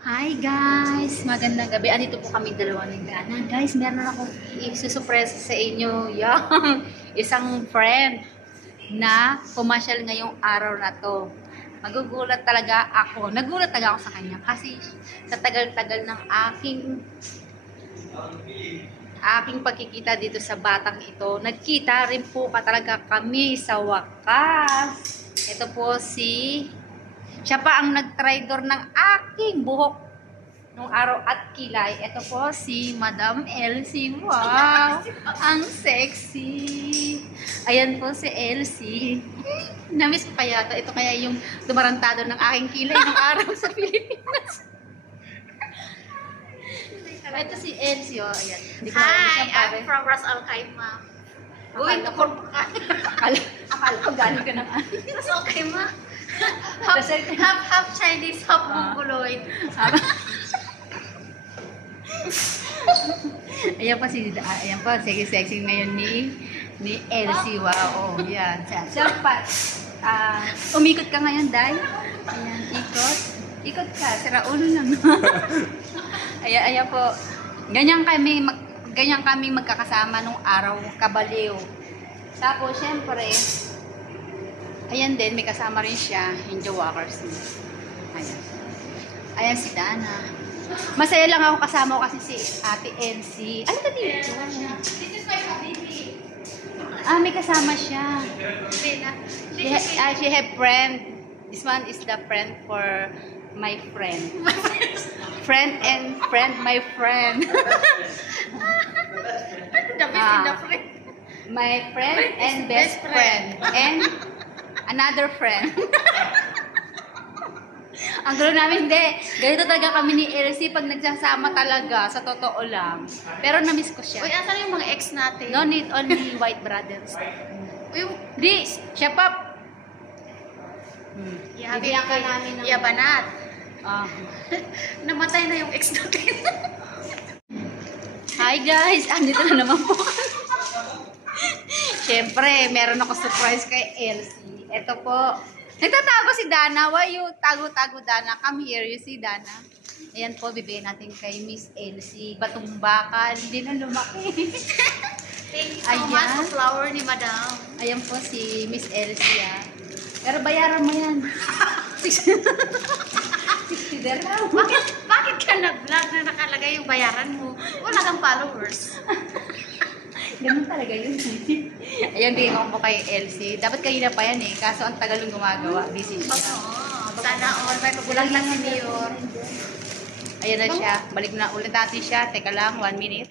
Hi guys! Magandang gabi. Andito po kami dalawa ng Dana. Guys, meron akong isusurpresa sa inyo. Yung isang friend na pumasyal ngayong araw na to. Magugulat talaga ako. Nagulat talaga ako sa kanya kasi sa tagal-tagal ng aking pagkikita dito sa batang ito, nagkita rin po talaga kami sa wakas. Ito po siya pa ang nag-traitor ng aking buhok nung araw at kilay. Ito po si Madam Elsie. Wow! Ang sexy! Ayan po si Elsie. Namiss ko kaya ito. Ito kaya yung tumarantado ng aking kilay nung araw sa Pilipinas. Ito si Elsie. Oh, ayan. Hi, I'm from Ras Al Khaimah. Going to Corporal. Akala ko galing ka ng Ras Al Khaimah. Half Chinese, half Mongoloid. Ayan po, sexy ngayon ni Elsie. Wow, oh, yan. Siya pa. Umikot ka ngayon, Day. Ayan, ikot. Ikot ka, sira ulo lang. Ayan po. Ganyan kami magkakasama nung araw, kabaliw. Tapos, syempre, ayan din, may kasama rin siya, yung jawakers niya. Ayan si Dana. Masaya lang ako kasama ko kasi si Ate Elsie. Ano ka dito? This is my baby. May kasama siya. She have friend. This one is the friend for my friend. Friend and friend, my friend. The best in the friend. My friend and best friend. And another friend. Ang gulo namin, hindi. Ganito talaga kami ni Elsie pag nagsasama talaga, sa totoo lang. Pero na-miss ko siya. Uy, asan yung mga ex natin? No need only white brothers. Uy, Di, siya pa. bibigyan ka namin ng yabanat. Namatay na yung ex natin. Hi guys, andito na naman po. Siyempre, meron ako surprise kay Elsie. Ito po. Nagtatago si Dana. Why you tago-tago, Dana? Come here, you see, Dana. Ayan po, bibigyan natin kay Miss Elsie. Batong bakal, hindi na lumaki. Thank you so much sa flower ni Madam. Ayan po si Miss Elsie. Pero bayaran mo yan. 60 dirham. Bakit ka nag-vlog na nakalagay yung bayaran mo? Wala kang followers. Ganun talaga yun. Ayan, bigyan ko kay Elsie. Dapat kanina pa yan eh. Kaso ang tagal yung gumagawa. Busy siya. Sana all may pagulang lang si Mayor. Ayan na siya. Balik na ulit natin siya. Teka lang, 1 minute.